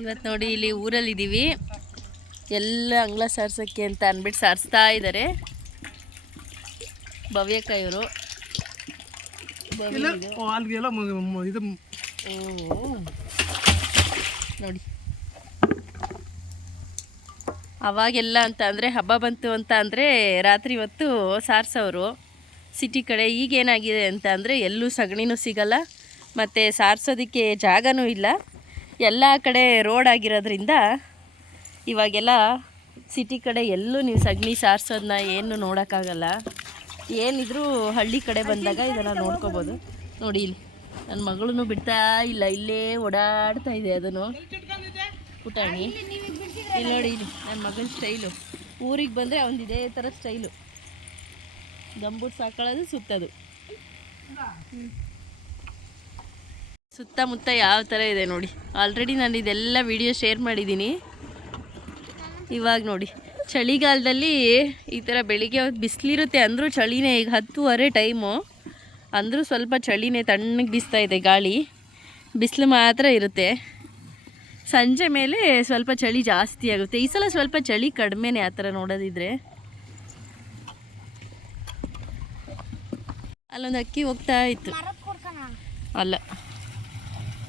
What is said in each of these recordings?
ಇವತ್ತು ನೋಡಿ ಇಲ್ಲಿ ಊರಲ್ಲಿದ್ದೀವಿ. ಎಲ್ಲ ಅಂಗ್ಲ ಸಾರ್ಸೋಕ್ಕೆ ಅಂತ ಅಂದ್ಬಿಟ್ಟು ಸಾರಿಸ್ತಾ ಇದ್ದಾರೆ. ಭವ್ಯಕ್ಕ ಇವರು ನೋಡಿ. ಅವಾಗೆಲ್ಲ ಅಂತ ಅಂದರೆ ಹಬ್ಬ ಬಂತು ಅಂತ ಅಂದರೆ ರಾತ್ರಿ ಹೊತ್ತು ಸಾರಿಸೋರು ಸಿಟಿ ಕಡೆ. ಈಗೇನಾಗಿದೆ ಅಂತ ಅಂದರೆ ಎಲ್ಲೂ ಸಗಣಿನೂ ಸಿಗಲ್ಲ, ಮತ್ತು ಸಾರಿಸೋದಕ್ಕೆ ಜಾಗನೂ ಇಲ್ಲ. ಎಲ್ಲ ಕಡೆ ರೋಡ್ ಆಗಿರೋದ್ರಿಂದ ಇವಾಗೆಲ್ಲ ಸಿಟಿ ಕಡೆ ಎಲ್ಲೂ ನೀವು ಸಗಣಿ ಸಾರಿಸೋದನ್ನ ಏನು ನೋಡೋಕ್ಕಾಗಲ್ಲ. ಏನಿದ್ರೂ ಹಳ್ಳಿ ಕಡೆ ಬಂದಾಗ ಇದನ್ನು ನೋಡ್ಕೋಬೋದು. ನೋಡಿ ಇಲ್ಲಿ ನನ್ನ ಮಗಳೂ ಬಿಡ್ತಾ ಇಲ್ಲ, ಇಲ್ಲೇ ಓಡಾಡ್ತಾ ಇದೆ ಅದನ್ನು ಪುಟಾಣಿ. ಇಲ್ಲಿ ನೋಡಿ, ಇಲ್ಲಿ ನನ್ನ ಮಗನ ಸ್ಟೈಲು. ಊರಿಗೆ ಬಂದರೆ ಅವನು ಇದೇ ಥರ ಸ್ಟೈಲು, ಗಂಬೂಟ್ ಸಾಕೊಳ್ಳೋದು ಸುತ್ತೋದು. ಸುತ್ತಮುತ್ತ ಯಾವ ಥರ ಇದೆ ನೋಡಿ. ಆಲ್ರೆಡಿ ನಾನು ಇದೆಲ್ಲ ವಿಡಿಯೋ ಶೇರ್ ಮಾಡಿದ್ದೀನಿ. ಇವಾಗ ನೋಡಿ ಚಳಿಗಾಲದಲ್ಲಿ ಈ ಥರ ಬೆಳಿಗ್ಗೆ ಹೊತ್ತು ಬಿಸಿಲಿರುತ್ತೆ, ಅಂದರೂ ಚಳಿನೇ. ಈಗ 10:30 ಟೈಮು, ಅಂದರೂ ಸ್ವಲ್ಪ ಚಳಿನೇ, ತಣ್ಣಗೆ ಬೀಸ್ತಾ ಇದೆ ಗಾಳಿ. ಬಿಸಿಲು ಮಾತ್ರ ಇರುತ್ತೆ. ಸಂಜೆ ಮೇಲೆ ಸ್ವಲ್ಪ ಚಳಿ ಜಾಸ್ತಿ ಆಗುತ್ತೆ. ಈ ಸಲ ಸ್ವಲ್ಪ ಚಳಿ ಕಡಿಮೆನೇ ಆ ಥರ ನೋಡೋದಿದ್ರೆ. ಅಲ್ಲೊಂದು ಅಕ್ಕಿ ಹೋಗ್ತಾ ಇತ್ತು, ಅಲ್ಲ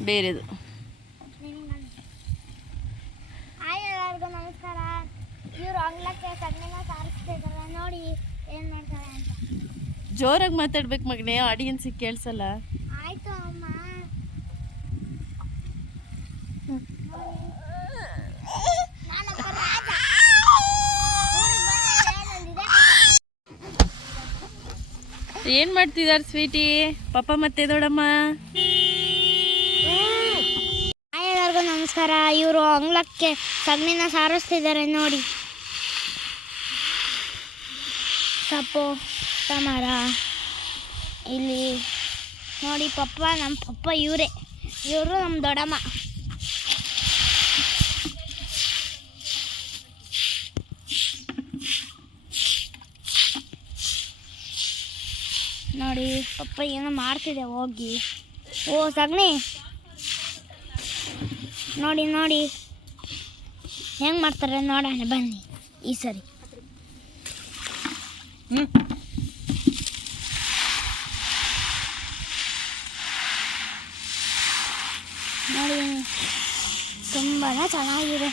ಬೇರೆದು. ನಮಸ್ಕಾರ. ಇವರು ಅಂಗ್ಲಕ್ಕೆ ಸಗಣಿನ ಸಾರಿಸ್ತಿದ್ದಾರೆ ನೋಡಿ ಏನು ಮಾಡ್ತಾರೆ ಅಂತ. ಜೋರಾಗಿ ಮಾತಾಡ್ಬೇಕು ಮಗನೇ, ಆಡಿಯನ್ಸಿಗೆ ಕೇಳಿಸಲ್ಲ. ಆಯ್ತು ಅಮ್ಮ. ಏನು ಮಾಡ್ತಿದ್ದಾರೆ ಸ್ವೀಟಿ ಪಾಪ ಮತ್ತೆ ದೊಡ್ಡಮ್ಮ? ಎಲ್ಲರಿಗೂ ನಮಸ್ಕಾರ. ಇವರು ಅಂಗ್ಲಕ್ಕೆ ಸಗಣಿನ ಸಾರಿಸ್ತಿದ್ದಾರೆ ನೋಡಿ. ಸಪ್ಪು ಟಮರ ಇಲ್ಲಿ ನೋಡಿ. ನಮ್ಮ ಪಪ್ಪ ಇವರು ನಮ್ಮ ದೊಡ್ಡಮ್ಮ. ನೋಡಿ ಪಪ್ಪ ಏನೋ ಮಾಡ್ತಿದೆ ಹೋಗಿ. ಓ ಸಗಣಿ ನೋಡಿ ನೋಡಿ ಹೆಂಗೆ ಮಾಡ್ತಾರೆ ನೋಡೋಣ ಬನ್ನಿ ಈ ಸರಿ. ನೋಡಿ ತುಂಬಾ ಚೆನ್ನಾಗಿದೆ.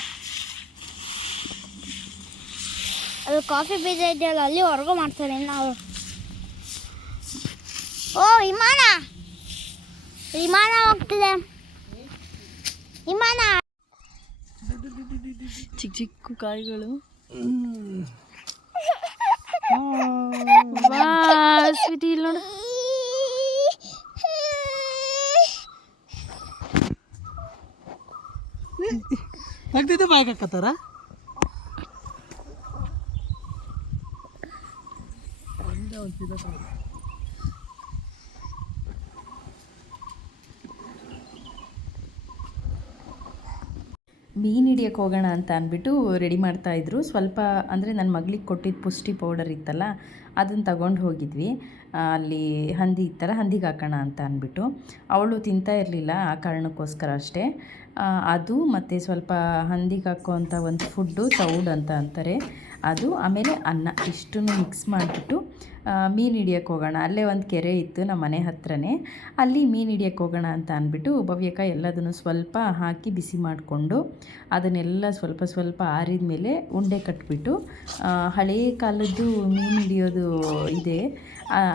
ಅದು ಕಾಫಿ ಬೀಜ ಇದೆಯಲ್ಲ ಅಲ್ಲಿವರೆಗೂ ಮಾಡ್ತಾರೆ ನಾವು. ಓ ವಿಮಾನ ಹೋಗ್ತಿದೆ. ವಿಮಾನ ಚಿಕ್ಕ ಚಿಕ್ಕ ಕಾಯಿಗಳು. ಸ್ವೀಟಿ ಇಲ್ಲ ನೋಡು. ಆಗ್ತಿದ್ದೆ ಬಾಯ್ಗೆ ಹಾಕತ್ತಾರ. ಮೀನು ಹಿಡಿಯೋಕ್ಕೆ ಹೋಗೋಣ ಅಂತ ಅಂದ್ಬಿಟ್ಟು ರೆಡಿ ಮಾಡ್ತಾಯಿದ್ರು. ಸ್ವಲ್ಪ ಅಂದರೆ ನನ್ನ ಮಗಳಿಗೆ ಕೊಟ್ಟಿದ್ದ ಪುಷ್ಟಿ ಪೌಡರ್ ಇತ್ತಲ್ಲ, ಅದನ್ನು ತಗೊಂಡು ಹೋಗಿದ್ವಿ. ಅಲ್ಲಿ ಹಂದಿ ಇತ್ತಲ್ಲ, ಹಂದಿಗೆ ಹಾಕೋಣ ಅಂತ ಅಂದ್ಬಿಟ್ಟು. ಅವಳು ತಿಂತಾ ಇರಲಿಲ್ಲ, ಆ ಕಾರಣಕ್ಕೋಸ್ಕರ ಅಷ್ಟೇ. ಅದು ಮತ್ತು ಸ್ವಲ್ಪ ಹಂದಿಗೆ ಹಾಕೋವಂಥ ಒಂದು ಫುಡ್ಡು ತೌಡ್ ಅಂತ ಅಂತಾರೆ, ಅದು, ಆಮೇಲೆ ಅನ್ನ, ಇಷ್ಟನ್ನು ಮಿಕ್ಸ್ ಮಾಡಿಬಿಟ್ಟು ಮೀನು ಹಿಡಿಯೋಕ್ಕೆ ಹೋಗೋಣ. ಅಲ್ಲೇ ಒಂದು ಕೆರೆ ಇತ್ತು ನಮ್ಮ ಮನೆ ಹತ್ರನೇ, ಅಲ್ಲಿ ಮೀನು ಹಿಡಿಯೋಕ್ಕೆ ಹೋಗೋಣ ಅಂತ ಅಂದ್ಬಿಟ್ಟು ಭವ್ಯಕ್ಕ ಎಲ್ಲದನ್ನು ಸ್ವಲ್ಪ ಹಾಕಿ ಬಿಸಿ ಮಾಡಿಕೊಂಡು ಅದನ್ನೆಲ್ಲ ಸ್ವಲ್ಪ ಸ್ವಲ್ಪ ಆರಿದ ಮೇಲೆ ಉಂಡೆ ಕಟ್ಬಿಟ್ಟು, ಹಳೇ ಕಾಲದ್ದು ಮೀನು ಹಿಡಿಯೋದು ಇದೆ,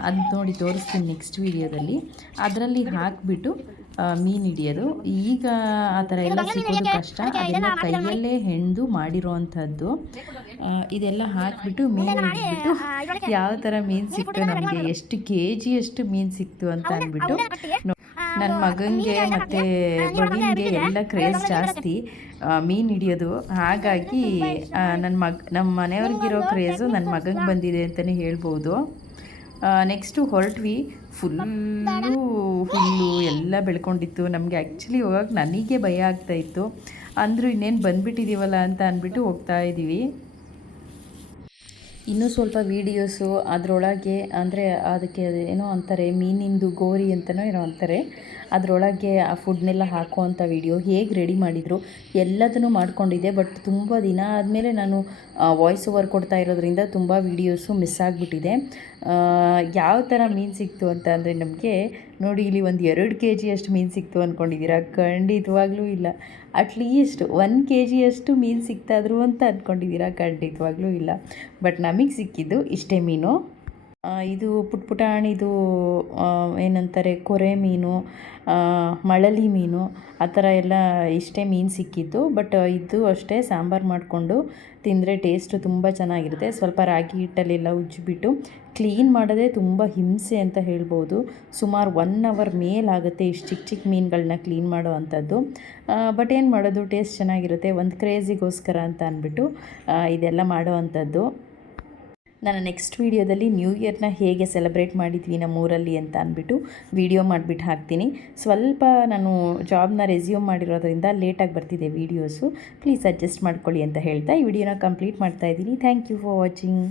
ಅದು ನೋಡಿ ತೋರಿಸ್ತೀನಿ ನೆಕ್ಸ್ಟ್ ವೀಡಿಯೋದಲ್ಲಿ. ಅದರಲ್ಲಿ ಹಾಕಿಬಿಟ್ಟು ಮೀನು ಹಿಡಿಯೋದು. ಈಗ ಆ ಥರ ಎಲ್ಲ ಸಿಗೋದು ಕಷ್ಟ, ಅದೆಲ್ಲ ಕೈಯಲ್ಲೇ ಹೆಣ್ದು ಮಾಡಿರೋವಂಥದ್ದು. ಇದೆಲ್ಲ ಹಾಕಿಬಿಟ್ಟು ಮೀನು ಹಿಡಿದ್ಬಿಟ್ಟು ಯಾವ ಥರ ಮೀನು ಸಿಕ್ತು ನಮಗೆ, ಎಷ್ಟು KG ಅಷ್ಟು ಮೀನು ಸಿಕ್ತು ಅಂತ ಅಂದ್ಬಿಟ್ಟು. ನನ್ನ ಮಗನಿಗೆ ಮತ್ತು ಭವಿನ್ಗೆ ಎಲ್ಲ ಕ್ರೇಜ್ ಜಾಸ್ತಿ ಮೀನು ಹಿಡಿಯೋದು. ಹಾಗಾಗಿ ನಮ್ಮ ಮನೆಯವ್ರಿಗಿರೋ ಕ್ರೇಜು ನನ್ನ ಮಗನಿಗೆ ಬಂದಿದೆ ಅಂತಲೇ ಹೇಳ್ಬೋದು. ನೆಕ್ಸ್ಟು ಹೊರಟ್ವಿ. ಹುಲ್ಲು ಎಲ್ಲ ಬೆಳ್ಕೊಂಡಿತ್ತು. ನಮಗೆ ಆ್ಯಕ್ಚುಲಿ ಹೋಗಕ್ಕೆ ನನಗೆ ಭಯ ಆಗ್ತಾಯಿತ್ತು, ಅಂದರೂ ಇನ್ನೇನು ಬಂದುಬಿಟ್ಟಿದ್ದೀವಲ್ಲ ಅಂತ ಅಂದ್ಬಿಟ್ಟು ಹೋಗ್ತಾ ಇದ್ದೀವಿ. ಇನ್ನೂ ಸ್ವಲ್ಪ ವೀಡಿಯೋಸು ಅದರೊಳಗೆ, ಅಂದರೆ ಅದಕ್ಕೆ ಏನೋ ಅಂತಾರೆ, ಮೀನಿಂದು ಗೋರಿ ಅಂತಲೋ ಏನೋ ಅಂತಾರೆ, ಅದರೊಳಗೆ ಆ ಫುಡ್ನೆಲ್ಲ ಹಾಕುವಂಥ ವಿಡಿಯೋ ಹೇಗೆ ರೆಡಿ ಮಾಡಿದರು ಎಲ್ಲದನ್ನು ಮಾಡ್ಕೊಂಡಿದ್ದೆ. ಬಟ್ ತುಂಬ ದಿನ ಆದಮೇಲೆ ನಾನು ವಾಯ್ಸ್ ಓವರ್ ಕೊಡ್ತಾ ಇರೋದ್ರಿಂದ ತುಂಬ ವೀಡಿಯೋಸು ಮಿಸ್ ಆಗಿಬಿಟ್ಟಿದೆ. ಯಾವ ಥರ ಮೀನು ಸಿಕ್ತು ಅಂತ ಅಂದರೆ ನಮಗೆ ನೋಡಿ, ಇಲ್ಲಿ ಒಂದು 2 kg ಅಷ್ಟು ಮೀನು ಸಿಕ್ತು ಅಂದ್ಕೊಂಡಿದ್ದೀರಾ? ಖಂಡಿತವಾಗ್ಲೂ ಇಲ್ಲ. ಅಟ್ಲೀಸ್ಟ್ 1 kg ಅಷ್ಟು ಮೀನು ಸಿಕ್ತಾದ್ರು ಅಂತ ಅಂದ್ಕೊಂಡಿದ್ದೀರಾ? ಖಂಡಿತವಾಗ್ಲೂ ಇಲ್ಲ. ಬಟ್ ನಮಗೆ ಸಿಕ್ಕಿದ್ದು ಇಷ್ಟೇ ಮೀನು. ಇದು ಪುಟಾಣಿದು ಏನಂತಾರೆ, ಕೊರೆ ಮೀನು, ಮಳಲಿ ಮೀನು, ಆ ಥರ ಎಲ್ಲ ಇಷ್ಟೇ ಮೀನು ಸಿಕ್ಕಿದ್ದು. ಬಟ್ ಇದು ಅಷ್ಟೇ ಸಾಂಬಾರು ಮಾಡಿಕೊಂಡು ತಿಂದರೆ ಟೇಸ್ಟು ತುಂಬ ಚೆನ್ನಾಗಿರುತ್ತೆ. ಸ್ವಲ್ಪ ರಾಗಿ ಹಿಟ್ಟಲ್ಲೆಲ್ಲ ಉಜ್ಜಿಬಿಟ್ಟು ಕ್ಲೀನ್ ಮಾಡೋದೇ ತುಂಬ ಹಿಂಸೆ ಅಂತ ಹೇಳ್ಬೋದು. ಸುಮಾರು 1 hour ಮೇಲಾಗುತ್ತೆ ಇಷ್ಟು ಚಿಕ್ಕ ಚಿಕ್ಕ ಮೀನುಗಳನ್ನ ಕ್ಲೀನ್ ಮಾಡೋ ಅಂಥದ್ದು. ಬಟ್ ಏನು ಮಾಡೋದು, ಟೇಸ್ಟ್ ಚೆನ್ನಾಗಿರುತ್ತೆ. ಒಂದು ಕ್ರೇಜಿಗೋಸ್ಕರ ಅಂತ ಅಂದ್ಬಿಟ್ಟು ಇದೆಲ್ಲ ಮಾಡೋ ಅಂಥದ್ದು. ನಾನು ನೆಕ್ಸ್ಟ್ ವೀಡಿಯೋದಲ್ಲಿ ನ್ಯೂ ಇಯರ್ನ ಹೇಗೆ ಸೆಲೆಬ್ರೇಟ್ ಮಾಡಿದ್ವಿ ನಮ್ಮೂರಲ್ಲಿ ಅಂತ ಅಂದ್ಬಿಟ್ಟು ವೀಡಿಯೋ ಮಾಡಿಬಿಟ್ಟು ಹಾಕ್ತೀನಿ. ಸ್ವಲ್ಪ ನಾನು ಜಾಬ್ನ ರೆಸ್ಯೂಮ್ ಮಾಡಿರೋದ್ರಿಂದ ಲೇಟಾಗಿ ಬರ್ತಿದೆ ವೀಡಿಯೋಸು. ಪ್ಲೀಸ್ ಅಡ್ಜಸ್ಟ್ ಮಾಡ್ಕೊಳ್ಳಿ ಅಂತ ಹೇಳ್ತಾ ಈ ವಿಡಿಯೋನ ಕಂಪ್ಲೀಟ್ ಮಾಡ್ತಾಯಿದ್ದೀನಿ. Thank you for watching.